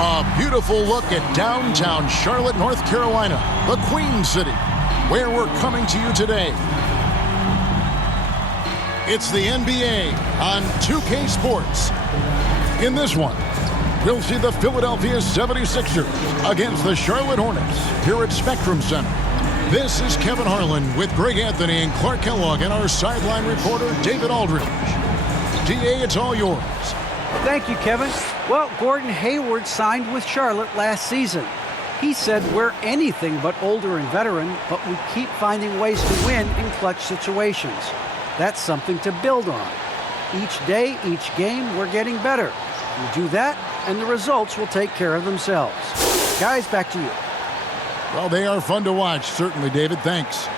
A beautiful look at downtown Charlotte, North Carolina, the Queen City, where we're coming to you today. It's the NBA on 2K Sports. In this one, we'll see the Philadelphia 76ers against the Charlotte Hornets here at Spectrum Center. This is Kevin Harlan with Greg Anthony and Clark Kellogg and our sideline reporter, David Aldridge. DA, it's all yours. Thank you, Kevin. Well, Gordon Hayward signed with Charlotte last season. He said, "We're anything but older and veteran, but we keep finding ways to win in clutch situations. That's something to build on. Each day, each game, we're getting better. We do that, and the results will take care of themselves." Guys, back to you. Well, they are fun to watch, certainly, David. Thanks.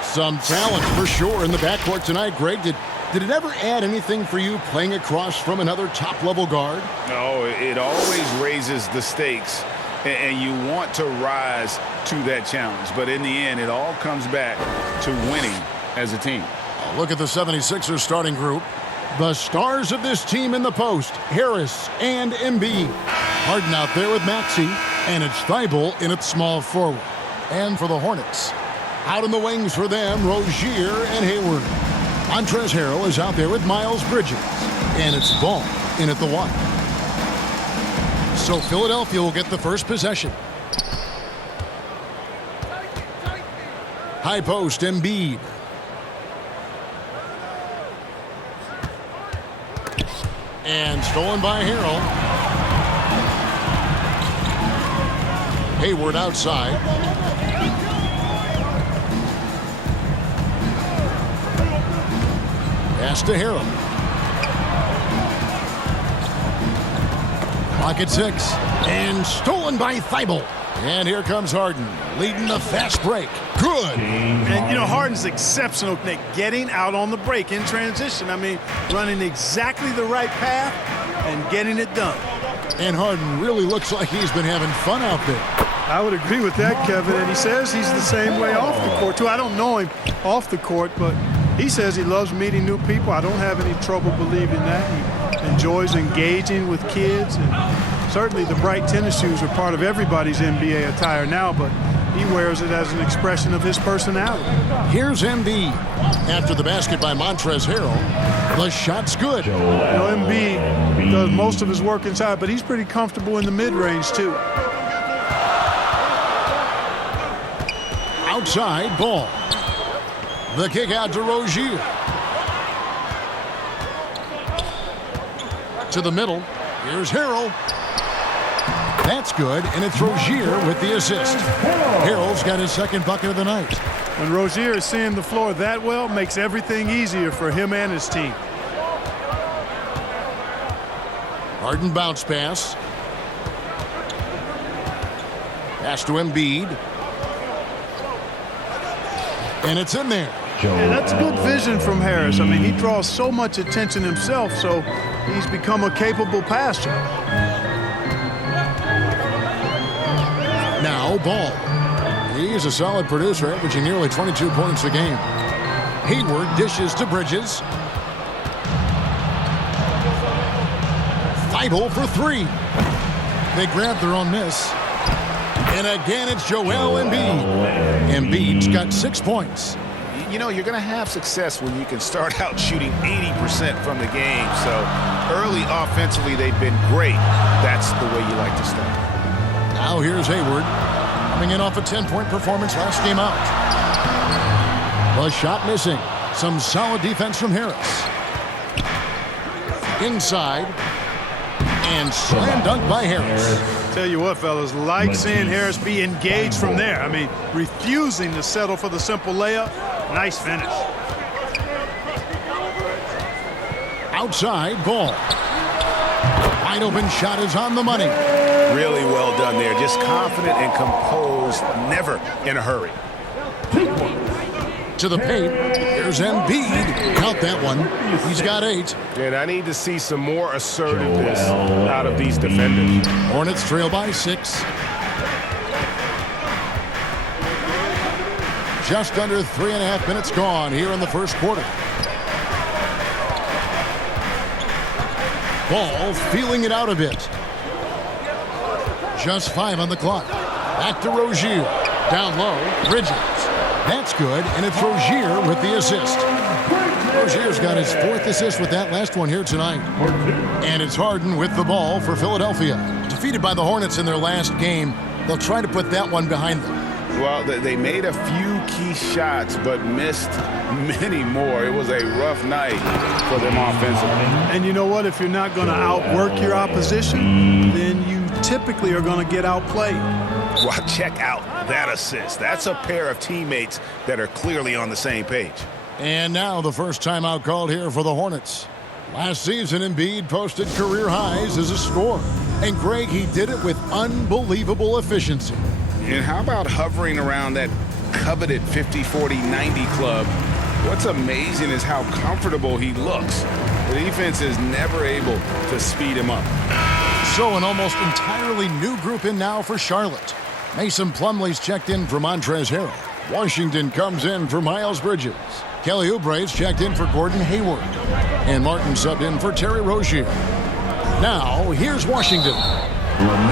Some talent for sure in the backcourt tonight, Greg. Did it ever add anything for you playing across from another top-level guard? No, it always raises the stakes, and you want to rise to that challenge. But in the end, it all comes back to winning as a team. Look at the 76ers starting group. The stars of this team in the post, Harris and Embiid. Harden out there with Maxey, and it's Thibault in its small forward. And for the Hornets, out in the wings for them, Rozier and Hayward. Montrezl Harrell is out there with Miles Bridges, and it's Ball in at the 1. So Philadelphia will get the first possession. High post, Embiid. And stolen by Harrell. Hayward outside. Pass to Harrell. Clock at 6. And stolen by Thibault. And here comes Harden, leading the fast break. Good. And, you know, Harden's exceptional at getting out on the break in transition. I mean, running exactly the right path and getting it done. And Harden really looks like he's been having fun out there. I would agree with that, Kevin. And he says he's the same way off the court, too. I don't know him off the court, but he says he loves meeting new people. I don't have any trouble believing that. He enjoys engaging with kids. And certainly the bright tennis shoes are part of everybody's NBA attire now, but he wears it as an expression of his personality. Here's Embiid. After the basket by Montrezl Harrell, the shot's good. You know, Embiid does most of his work inside, but he's pretty comfortable in the mid-range, too. Outside, Ball. The kick out to Rozier. To the middle. Here's Harrell. That's good, and it's Rozier with the assist. Harrell's got his second bucket of the night. When Rozier is seeing the floor that well, makes everything easier for him and his team. Harden bounce pass. Pass to Embiid. And it's in there. Yeah, that's good vision from Harris. I mean, he draws so much attention himself, so he's become a capable passer. Now Ball. He's a solid producer, averaging nearly 22 points a game. Hayward dishes to Bridges. Thibault for 3. They grab their own miss. And again, it's Joel Embiid. Embiid's got 6 points. You know, you're going to have success when you can start out shooting 80% from the game. So early offensively, they've been great. That's the way you like to start. Now here's Hayward, coming in off a 10-point performance last game out. The shot missing. Some solid defense from Harris. Inside. And slam dunk by Harris. Tell you what, fellas, like seeing Harris be engaged from there. I mean, refusing to settle for the simple layup. Nice finish. Outside, Ball. Wide open shot is on the money. Really well done there. Just confident and composed, never in a hurry. To the paint. Here's Embiid. Count that one. He's got 8. And I need to see some more assertiveness out of these defenders. Hornets trail by 6. Just under 3.5 minutes gone here in the first quarter. Ball feeling it out a bit. Just 5 on the clock. Back to Rozier. Down low, Bridges. That's good, and it's Rozier with the assist. Rozier's got his 4th assist with that last one here tonight. And it's Harden with the ball for Philadelphia. Defeated by the Hornets in their last game, they'll try to put that one behind them. Well, they made a few key shots, but missed many more. It was a rough night for them offensively. And you know what? If you're not going to outwork your opposition, then you typically are going to get outplayed. Well, check out that assist. That's a pair of teammates that are clearly on the same page. And now the first timeout called here for the Hornets. Last season, Embiid posted career highs as a scorer. And Greg, he did it with unbelievable efficiency. And how about hovering around that coveted 50-40-90 club? What's amazing is how comfortable he looks. The defense is never able to speed him up. So an almost entirely new group in now for Charlotte. Mason Plumlee's checked in for Montrezl Harrell. Washington comes in for Miles Bridges. Kelly Oubre's checked in for Gordon Hayward. And Martin subbed in for Terry Rozier. Now, here's Washington.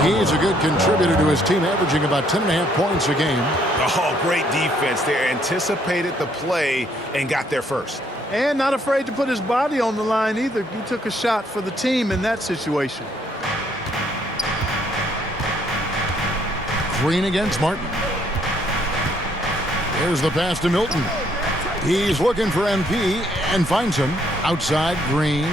He's a good contributor to his team, averaging about 10.5 points a game. Oh, great defense there. Anticipated the play and got there first. And not afraid to put his body on the line either. He took a shot for the team in that situation. Green against Martin. There's the pass to Milton. He's looking for MP and finds him. Outside, Green.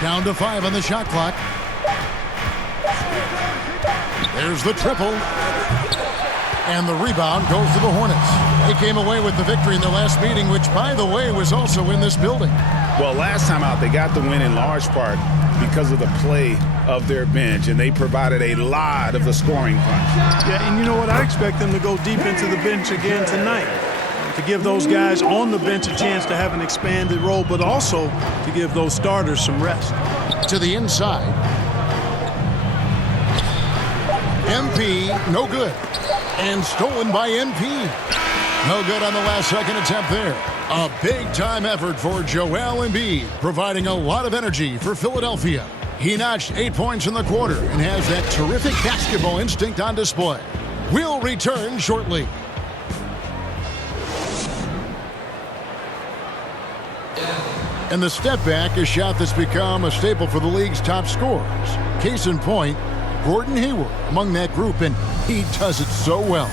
Down to 5 on the shot clock. There's the triple. And the rebound goes to the Hornets. They came away with the victory in their last meeting, which, by the way, was also in this building. Well, last time out, they got the win in large part because of the play of their bench, and they provided a lot of the scoring punch. Yeah, and you know what? I expect them to go deep into the bench again tonight, to give those guys on the bench a chance to have an expanded role, but also to give those starters some rest. To the inside. MP, no good. And stolen by MP. No good on the last second attempt there. A big-time effort for Joel Embiid, providing a lot of energy for Philadelphia. He notched 8 points in the quarter and has that terrific basketball instinct on display. We'll return shortly. And the step back, a shot that's become a staple for the league's top scorers. Case in point, Gordon Hayward among that group, and he does it so well.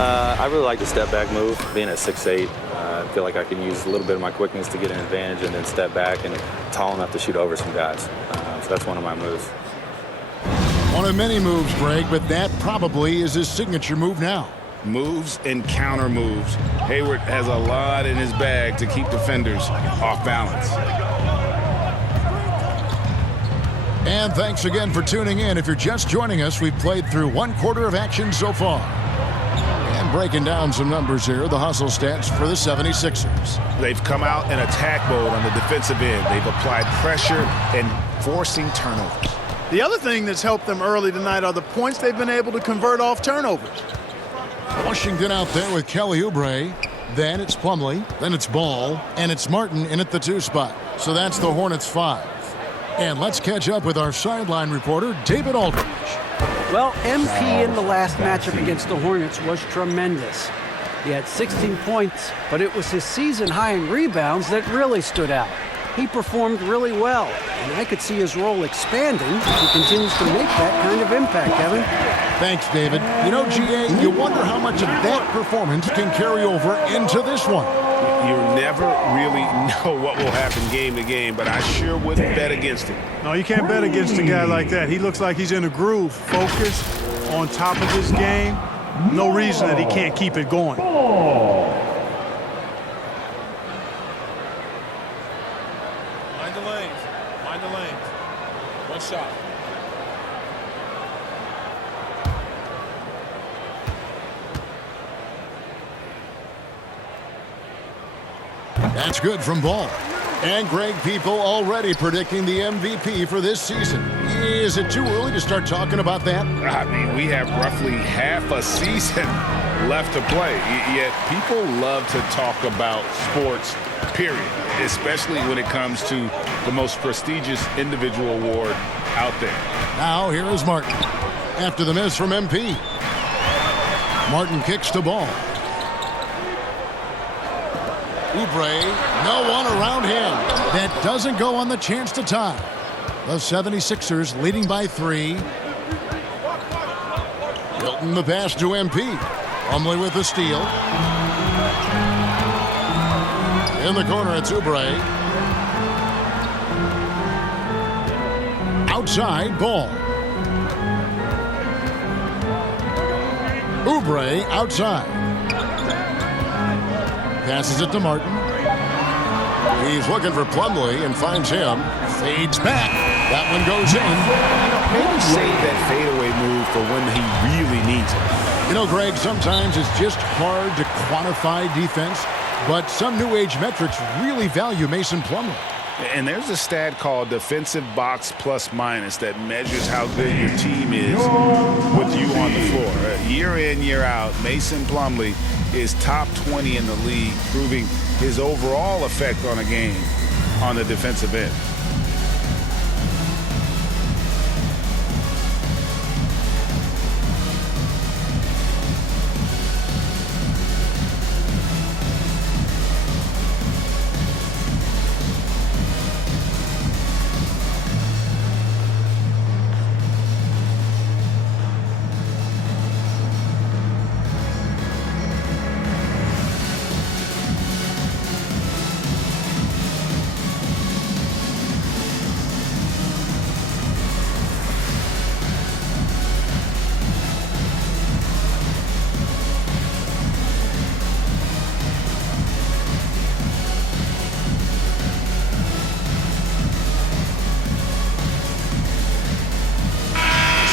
I really like the step back move. Being at 6'8", I feel like I can use a little bit of my quickness to get an advantage and then step back, and tall enough to shoot over some guys. So that's one of my moves. One of many moves, Greg, but that probably is his signature move now. Moves and counter moves. Hayward has a lot in his bag to keep defenders off balance. And thanks again for tuning in. If you're just joining us, we've played through 1 quarter of action so far. And breaking down some numbers here, the hustle stats for the 76ers. They've come out in attack mode on the defensive end. They've applied pressure and forcing turnovers. The other thing that's helped them early tonight are the points they've been able to convert off turnovers. Washington out there with Kelly Oubre. Then it's Plumlee. Then it's Ball. And it's Martin in at the 2 spot. So that's the Hornets 5. And let's catch up with our sideline reporter, David Aldridge. Well, MP in the last matchup against the Hornets was tremendous. He had 16 points, but it was his season high in rebounds that really stood out. He performed really well, and I could see his role expanding if he continues to make that kind of impact, Kevin. Thanks, David. You know, GA, you wonder how much of that performance can carry over into this one. You never really know what will happen game to game, but I sure wouldn't bet against it. No, you can't bet against a guy like that. He looks like he's in a groove, focused, on top of his game. No reason that he can't keep it going. Mind the lanes. Mind the lanes. One shot. That's good from Ball. And Greg, people already predicting the MVP for this season. Is it too early to start talking about that? I mean, we have roughly half a season left to play. Yet people love to talk about sports, period, especially when it comes to the most prestigious individual award out there. Now here is Martin. After the miss from MP. Martin kicks the ball. Oubre, no one around him. That doesn't go on the chance to tie. The 76ers leading by 3. Hilton the pass to MP. Plumlee with the steal. In the corner, it's Oubre. Outside ball. Oubre outside. Passes it to Martin. He's looking for Plumlee and finds him. Fades back. That one goes in. Maybe save that fadeaway move for when he really needs it. You know, Greg, sometimes it's just hard to quantify defense, but some new age metrics really value Mason Plumlee. And there's a stat called defensive box plus minus that measures how good your team is with you on the floor. Year in, year out, Mason Plumlee is top 20 in the league, proving his overall effect on a game on the defensive end.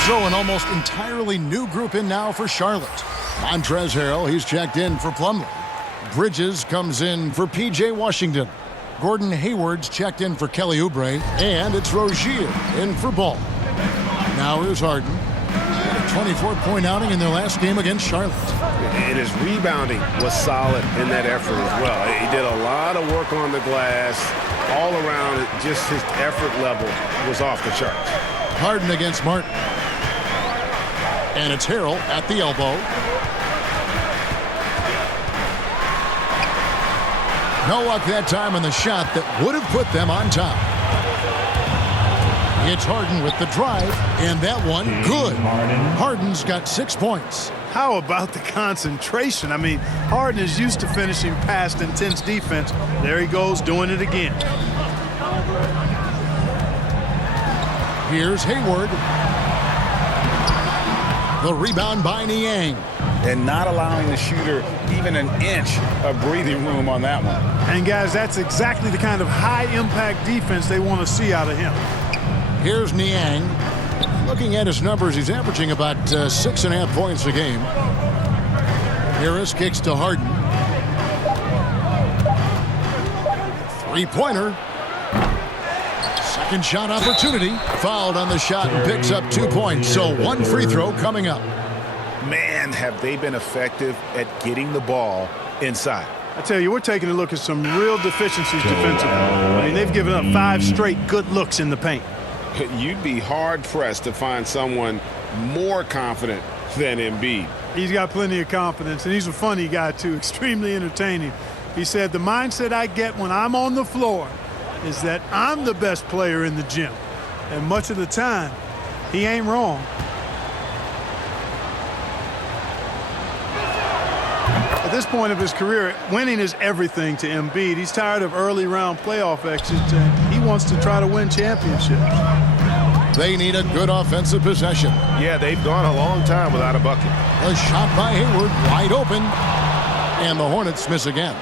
So an almost entirely new group in now for Charlotte. Montrezl Harrell, he's checked in for Plumlee. Bridges comes in for P.J. Washington. Gordon Hayward's checked in for Kelly Oubre. And it's Rozier in for Ball. Now here's Harden. A 24-point outing in their last game against Charlotte. And his rebounding was solid in that effort as well. He did a lot of work on the glass. All around, just his effort level was off the charts. Harden against Martin. And it's Harrell at the elbow. No luck that time on the shot that would have put them on top. It's Harden with the drive, and that one good. Harden's got 6 points. How about the concentration? I mean, Harden is used to finishing past intense defense. There he goes, doing it again. Here's Hayward. The rebound by Niang. And not allowing the shooter even an inch of breathing room on that one. And, guys, that's exactly the kind of high-impact defense they want to see out of him. Here's Niang. Looking at his numbers, he's averaging about 6.5 points a game. Harris kicks to Harden. Three-pointer. Second shot opportunity. Fouled on the shot and picks up 2 points. So one free throw coming up. Man, have they been effective at getting the ball inside. I tell you, we're taking a look at some real deficiencies defensively. I mean, they've given up 5 straight good looks in the paint. You'd be hard-pressed to find someone more confident than Embiid. He's got plenty of confidence, and he's a funny guy, too, extremely entertaining. He said, the mindset I get when I'm on the floor is that I'm the best player in the gym. And much of the time, he ain't wrong. At this point of his career, winning is everything to Embiid. He's tired of early round playoff exits, and he wants to try to win championships. They need a good offensive possession. Yeah, they've gone a long time without a bucket. A shot by Hayward, wide open. And the Hornets miss again.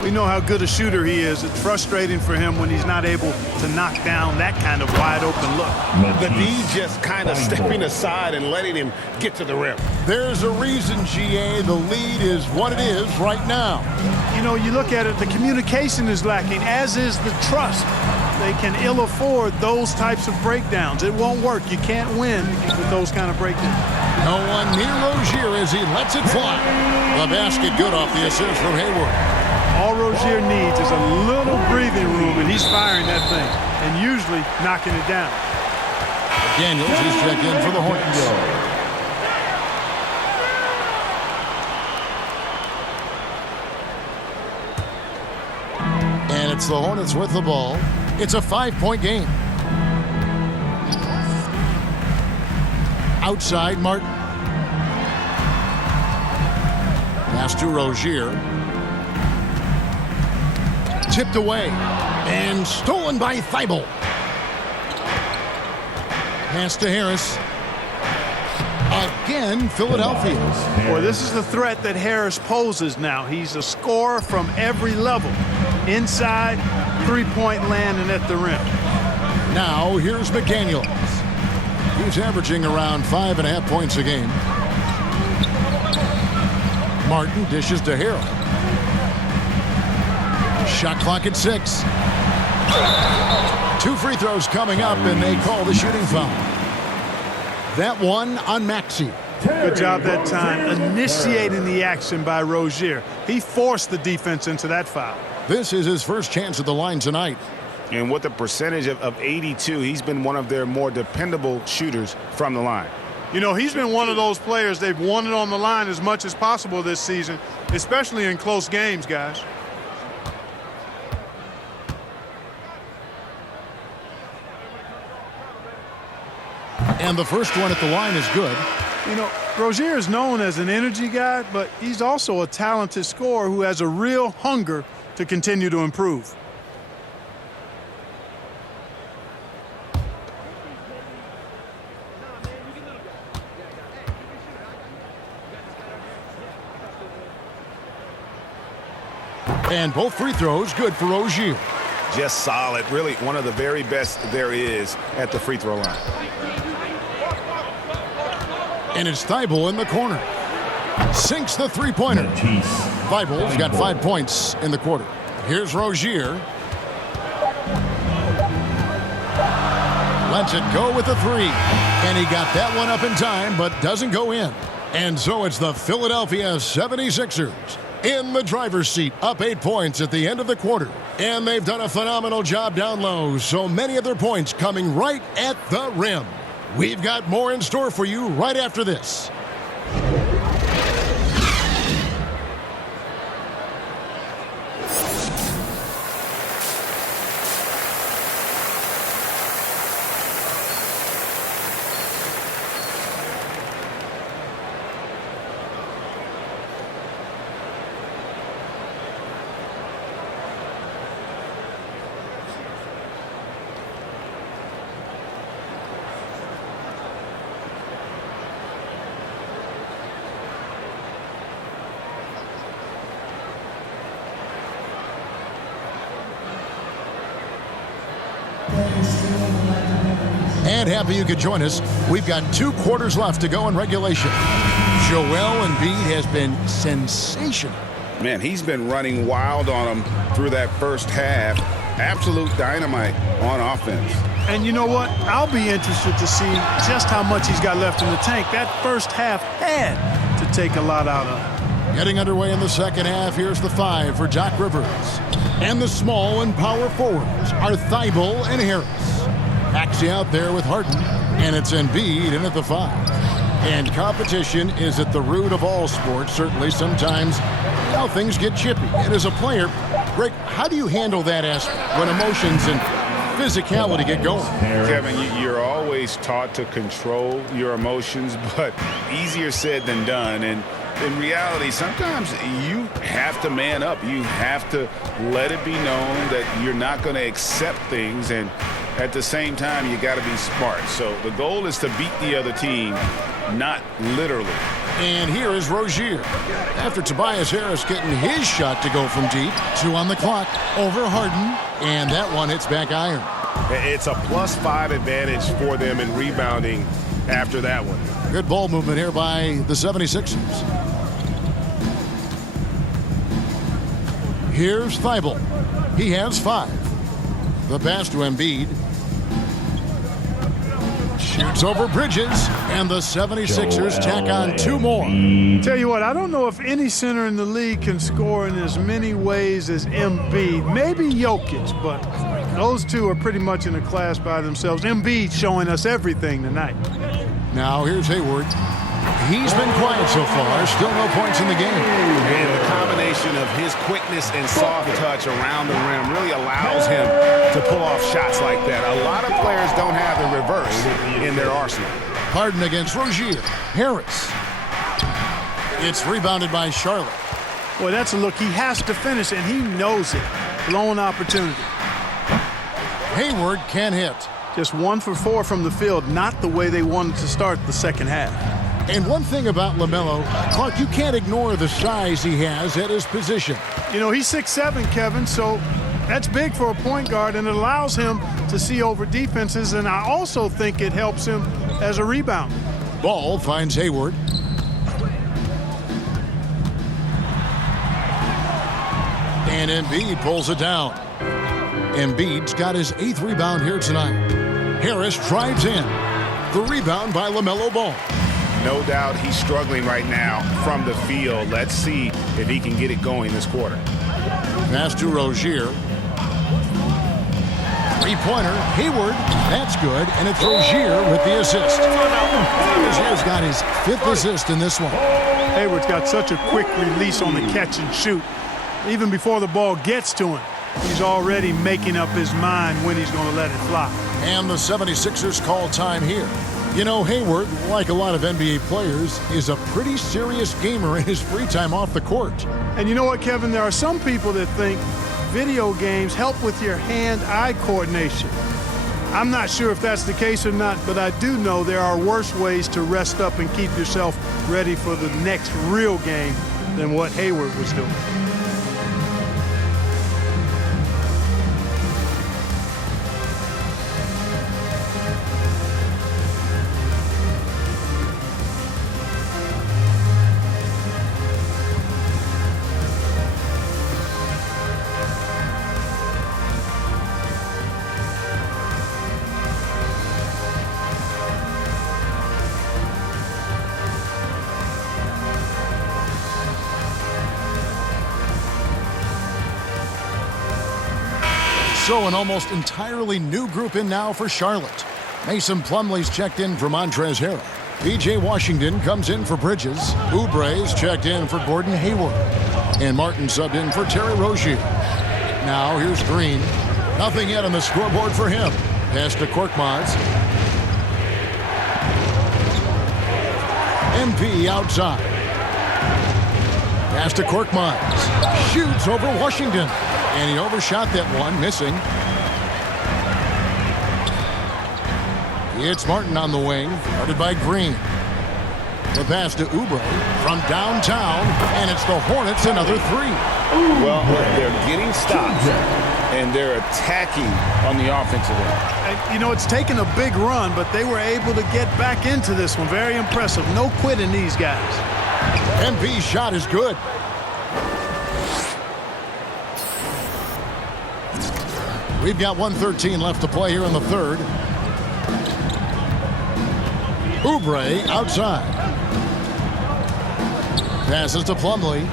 We know how good a shooter he is. It's frustrating for him when he's not able to knock down that kind of wide open look. The D just kind of stepping aside and letting him get to the rim. There's a reason, GA, the lead is what it is right now. You know, you look at it, the communication is lacking, as is the trust. They can ill afford those types of breakdowns. It won't work. You can't win with those kind of breakdowns. No one near Rozier as he lets it fly. The basket good off the assist from Hayward. All Rozier needs is a little breathing room, and he's firing that thing, and usually knocking it down. Daniels is checked in for the Hornets. And it's the Hornets with the ball. It's a 5-point game. Outside, Martin. Pass to Rozier. Tipped away. And stolen by Thibault. Pass to Harris. Again, Philadelphia. Boy, this is the threat that Harris poses now. He's a scorer from every level. Inside, three-point land, and at the rim. Now, here's McDaniels. He's averaging around 5.5 points a game. Martin dishes to Harrell. Shot clock at 6. 2 free throws coming up, and they call the shooting foul. That one on Maxey. Good job that time initiating the action by Rozier. He forced the defense into that foul. This is his first chance at the line tonight. And with a percentage of 82, he's been one of their more dependable shooters from the line. You know, he's been one of those players they've wanted on the line as much as possible this season, especially in close games, guys. And the first one at the line is good. You know, Rozier is known as an energy guy, but he's also a talented scorer who has a real hunger to continue to improve. And both free throws good for Rozier. Just solid. Really one of the very best there is at the free throw line. And it's Thibault in the corner. Sinks the three-pointer. Thibault's got 5 points in the quarter. Here's Rozier. Lets it go with the 3. And he got that one up in time, but doesn't go in. And so it's the Philadelphia 76ers in the driver's seat, up 8 points at the end of the quarter. And they've done a phenomenal job down low, so many of their points coming right at the rim. We've got more in store for you right after this. And happy you could join us. We've got 2 quarters left to go in regulation. Joel Embiid has been sensational. Man, he's been running wild on him through that first half. Absolute dynamite on offense. And you know what? I'll be interested to see just how much he's got left in the tank. That first half had to take a lot out of him. Getting underway in the second half, here's the 5 for Doc Rivers. And the small and power forwards are Thibault and Harris. Maxey out there with Harden, and it's Embiid in at the 5. And competition is at the root of all sports. Certainly sometimes, things get chippy. And as a player, Greg, how do you handle that aspect when emotions and physicality get going? Kevin, you're always taught to control your emotions, but easier said than done. And in reality, sometimes you have to man up. You have to let it be known that you're not going to accept things, and at the same time, you got to be smart. So the goal is to beat the other team, not literally. And here is Rozier. After Tobias Harris getting his shot to go from deep. 2 on the clock over Harden, and that one hits back iron. It's a +5 advantage for them in rebounding after that one. Good ball movement here by the 76ers. Here's Thibault. He has 5. The pass to Embiid. Shoots over Bridges, and the 76ers tack on 2 more. Tell you what, I don't know if any center in the league can score in as many ways as Embiid. Maybe Jokic, but those two are pretty much in a class by themselves. Embiid showing us everything tonight. Now here's Hayward. He's been quiet so far. Still no points in the game. And the combination of his quickness and soft touch around the rim really allows him to pull off shots like that. A lot of players don't have the reverse in their arsenal. Harden against Rozier. Harris. It's rebounded by Charlotte. Boy, that's a look. He has to finish, and he knows it. Blown opportunity. Hayward can hit. Just 1 for 4 from the field, not the way they wanted to start the second half. And one thing about LaMelo, Clark, you can't ignore the size he has at his position. You know, he's 6'7", Kevin, so that's big for a point guard, and it allows him to see over defenses, and I also think it helps him as a rebounder. Ball finds Hayward. And Embiid pulls it down. Embiid's got his 8th rebound here tonight. Harris drives in. The rebound by LaMelo Ball. No doubt he's struggling right now from the field. Let's see if he can get it going this quarter. Pass to Rozier. Three-pointer, Hayward. That's good, and it's Rozier with the assist. Rozier's got his 5th assist in this one. Hayward's got such a quick release on the catch and shoot. Even before the ball gets to him, he's already making up his mind when he's going to let it fly. And the 76ers call time here. You know, Hayward, like a lot of NBA players, is a pretty serious gamer in his free time off the court. And you know what, Kevin? There are some people that think video games help with your hand-eye coordination. I'm not sure if that's the case or not, but I do know there are worse ways to rest up and keep yourself ready for the next real game than what Hayward was doing. So an almost entirely new group in now for Charlotte. Mason Plumlee's checked in for Montrezl Harrell. P.J. Washington comes in for Bridges. Oubre's checked in for Gordon Hayward. And Martin subbed in for Terry Rozier. Now here's Green. Nothing yet on the scoreboard for him. Pass to Korkmaz. MP outside. Pass to Korkmaz. Shoots over Washington. And he overshot that one, missing. It's Martin on the wing, guarded by Green. The pass to Oubre from downtown, and it's the Hornets another 3. Well, they're getting stops, and they're attacking on the offensive end. And, you know, it's taken a big run, but they were able to get back into this one. Very impressive. No quitting these guys. MP's shot is good. We've got 1:13 left to play here in the third. Oubre outside. Passes to Plumlee.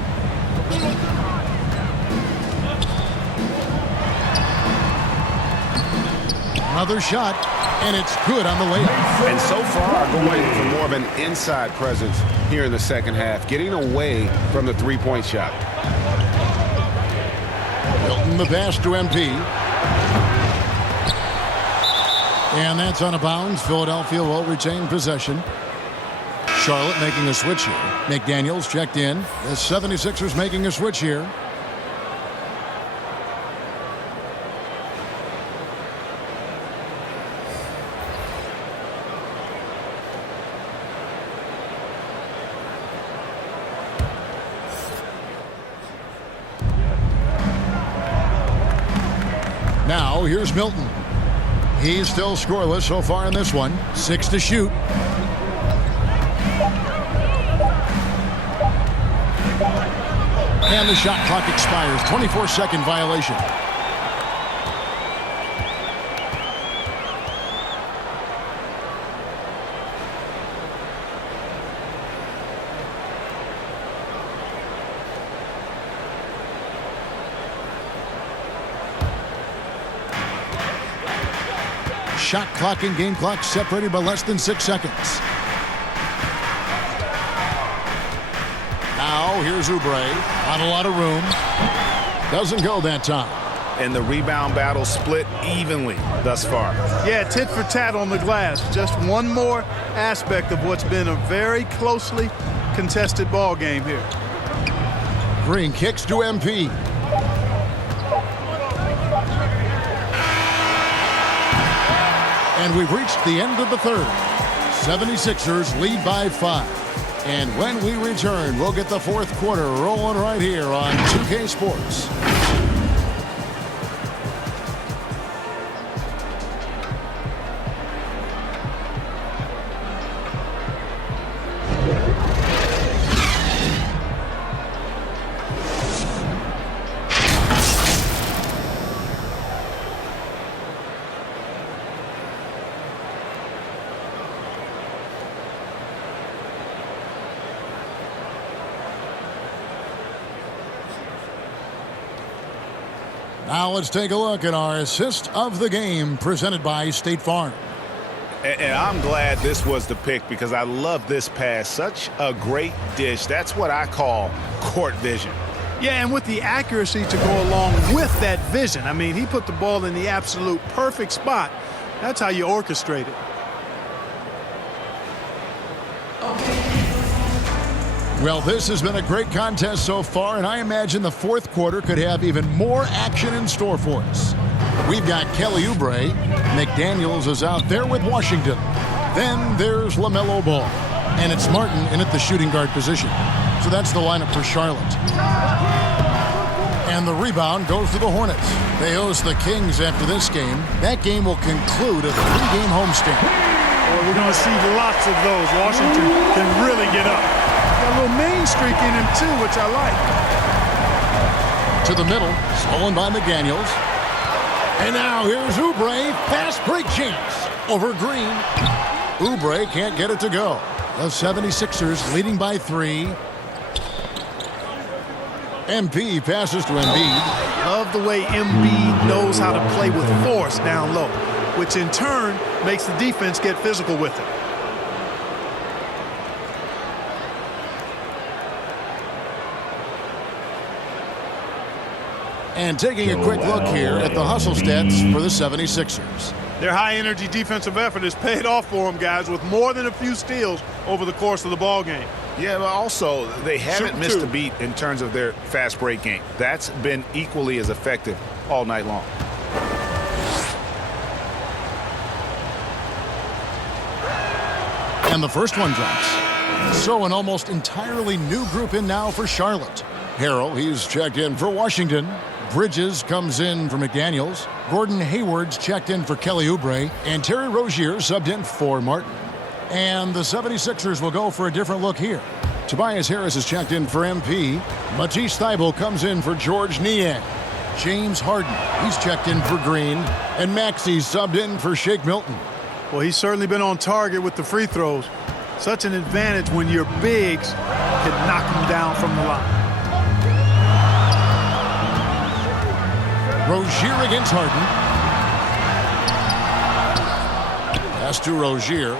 Another shot, and it's good on the layup. And so far, going for more of an inside presence here in the second half, getting away from the three-point shot. Milton the pass to MP. And that's out of bounds. Philadelphia will retain possession. Charlotte making a switch here. McDaniels checked in. The 76ers making a switch here. Now here's Milton. He's still scoreless so far in this one. 6 to shoot. And the shot clock expires. 24-second violation. shot clock and game clock separated by less than 6 seconds. Now here's Oubre. Not a lot of room. Doesn't go that time. And the rebound battle split evenly thus far. Yeah, tit for tat on the glass. Just one more aspect of what's been a very closely contested ball game here. Green kicks to MP. And we've reached the end of the third. 76ers lead by 5. And when we return, we'll get the fourth quarter rolling right here on 2K Sports. Now let's take a look at our assist of the game presented by State Farm. And I'm glad this was the pick because I love this pass. Such a great dish. That's what I call court vision. Yeah, and with the accuracy to go along with that vision. I mean, he put the ball in the absolute perfect spot. That's how you orchestrate it. Well, this has been a great contest so far, and I imagine the fourth quarter could have even more action in store for us. We've got Kelly Oubre. McDaniels is out there with Washington. Then there's LaMelo Ball. And it's Martin in at the shooting guard position. So that's the lineup for Charlotte. And the rebound goes to the Hornets. They host the Kings after this game. That game will conclude a 3-game homestand. Well, we're going to see lots of those. Washington can really get up. Got a little main streak in him, too, which I like. To the middle, stolen by McDaniels. And now here's Oubre. Fast break chance over Green. Oubre can't get it to go. The 76ers leading by 3. MP passes to Embiid. Love the way Embiid knows how to play with force down low, which in turn makes the defense get physical with it. And taking a quick look here at the hustle stats for the 76ers. Their high-energy defensive effort has paid off for them, guys, with more than a few steals over the course of the ball game. Yeah, but also they haven't missed a beat in terms of their fast break game. That's been equally as effective all night long. And the first one drops. So an almost entirely new group in now for Charlotte. Harrell, he's checked in for Washington. Bridges comes in for McDaniels. Gordon Hayward's checked in for Kelly Oubre. And Terry Rozier subbed in for Martin. And the 76ers will go for a different look here. Tobias Harris is checked in for MP. Matisse Thybulle comes in for George Niang. James Harden, he's checked in for Green. And Maxey's subbed in for Shake Milton. Well, he's certainly been on target with the free throws. Such an advantage when your bigs can knock them down from the line. Rozier against Harden. Pass to Rozier.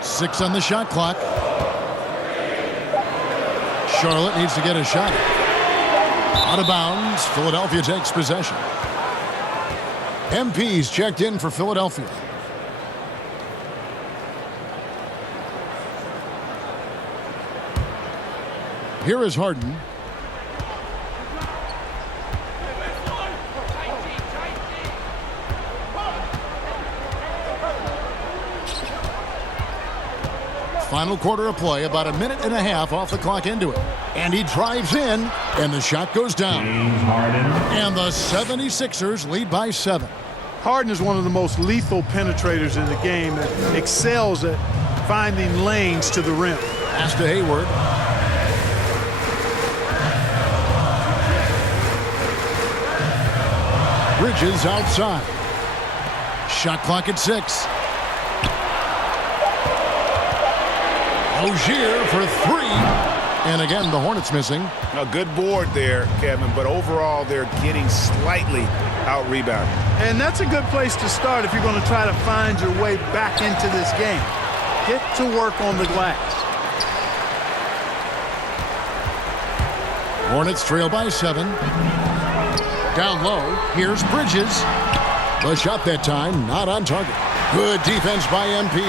6 on the shot clock. Charlotte needs to get a shot. Out of bounds. Philadelphia takes possession. MP's checked in for Philadelphia. Here is Harden. Final quarter of play, about a minute and a half off the clock into it. And he drives in, and the shot goes down. And the 76ers lead by 7. Harden is one of the most lethal penetrators in the game and excels at finding lanes to the rim. Pass to Hayward. Bridges outside. Shot clock at 6. Rozier for 3. And again, the Hornets missing. A good board there, Kevin, but overall they're getting slightly out-rebounded. And that's a good place to start if you're going to try to find your way back into this game. Get to work on the glass. Hornets trail by 7. Down low, here's Bridges. The shot that time, not on target. Good defense by MP.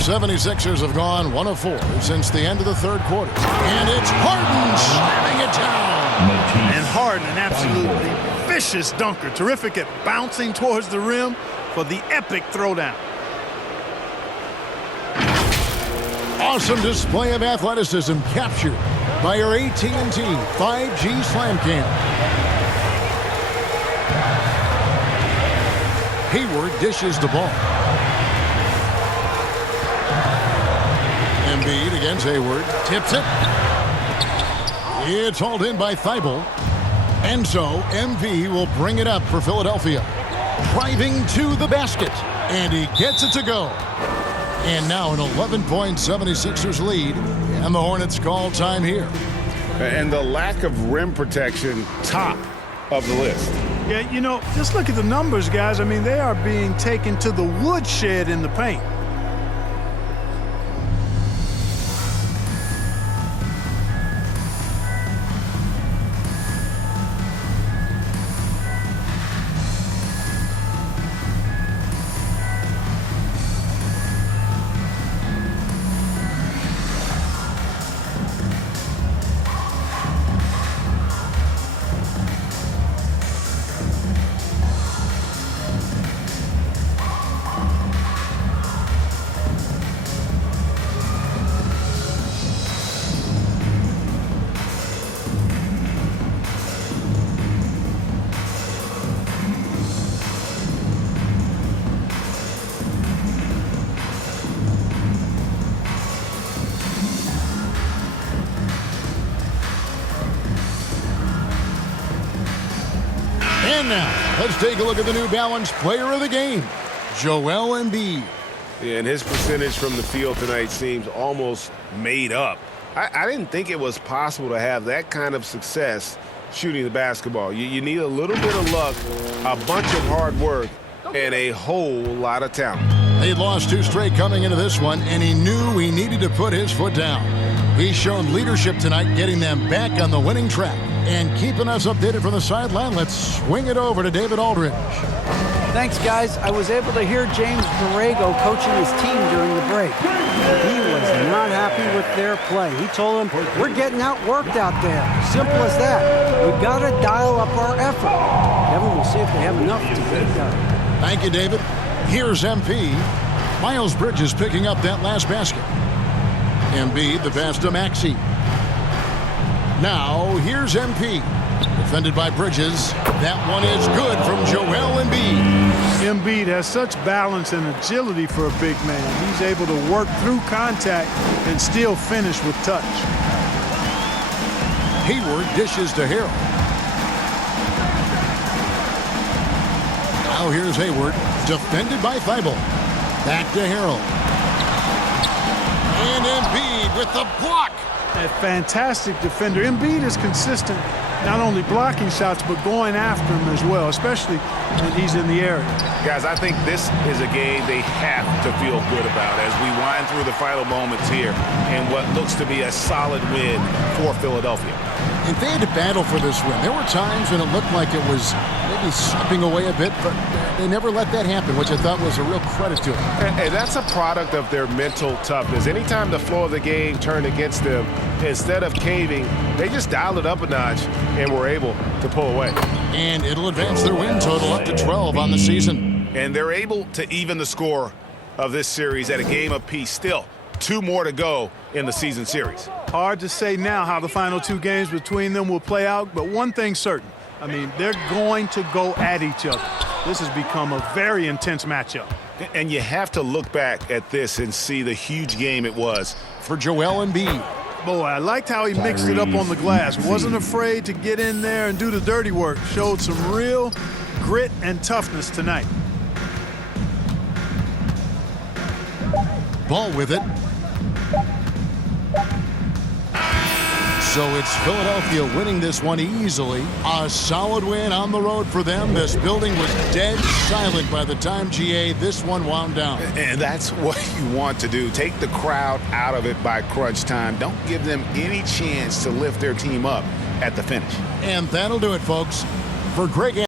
76ers have gone 1 of 4 since the end of the third quarter. And it's Harden slamming it down. And Harden, an absolutely vicious dunker. Terrific at bouncing towards the rim for the epic throwdown. Awesome display of athleticism captured by your AT&T 5G Slam Cam. Hayward dishes the ball. Embiid against Hayward. Tips it. It's hauled in by Thibault. And so MV will bring it up for Philadelphia. Driving to the basket. And he gets it to go. And now an 11-point 76ers lead. And the Hornets call time here. And the lack of rim protection, top of the list. Yeah, you know, just look at the numbers, guys. I mean, they are being taken to the woodshed in the paint. And now, let's take a look at the New Balance player of the game, Joel Embiid. Yeah, and his percentage from the field tonight seems almost made up. I didn't think it was possible to have that kind of success shooting the basketball. You need a little bit of luck, a bunch of hard work, and a whole lot of talent. He'd lost 2 straight coming into this one, and he knew he needed to put his foot down. He's shown leadership tonight, getting them back on the winning track. And keeping us updated from the sideline, let's swing it over to David Aldridge. Thanks, guys. I was able to hear James Borrego coaching his team during the break. He was not happy with their play. He told them, we're getting outworked out there. Simple as that. We've got to dial up our effort. Kevin, we'll see if they have enough to get it done. Thank you, David. Here's MP. Miles Bridges picking up that last basket. Embiid, the pass to Maxey. Now, here's MP. Defended by Bridges. That one is good from Joel Embiid. Embiid has such balance and agility for a big man. He's able to work through contact and still finish with touch. Hayward dishes to Harrell. Now here's Hayward. Defended by Thibault. Back to Harrell. And Embiid with the block. A fantastic defender. Embiid is consistent, not only blocking shots, but going after him as well, especially when he's in the area. Guys, I think this is a game they have to feel good about as we wind through the final moments here in what looks to be a solid win for Philadelphia. And they had to battle for this win. There were times when it looked like it was maybe slipping away a bit, but they never let that happen, which I thought was a real credit to them. And that's a product of their mental toughness. Anytime the flow of the game turned against them, instead of caving, they just dialed it up a notch and were able to pull away. And it'll advance their win total up to 12 on the season. And they're able to even the score of this series at a game apiece. Still, 2 more to go in the season series. Hard to say now how the final 2 games between them will play out, but one thing's certain. I mean, they're going to go at each other. This has become a very intense matchup. And you have to look back at this and see the huge game it was for Joel Embiid. Boy, I liked how he mixed it up on the glass. Wasn't afraid to get in there and do the dirty work. Showed some real grit and toughness tonight. Ball with it. So it's Philadelphia winning this one easily. A solid win on the road for them. This building was dead silent by the time, GA, this one wound down. And that's what you want to do. Take the crowd out of it by crunch time. Don't give them any chance to lift their team up at the finish. And that'll do it, folks. For Greg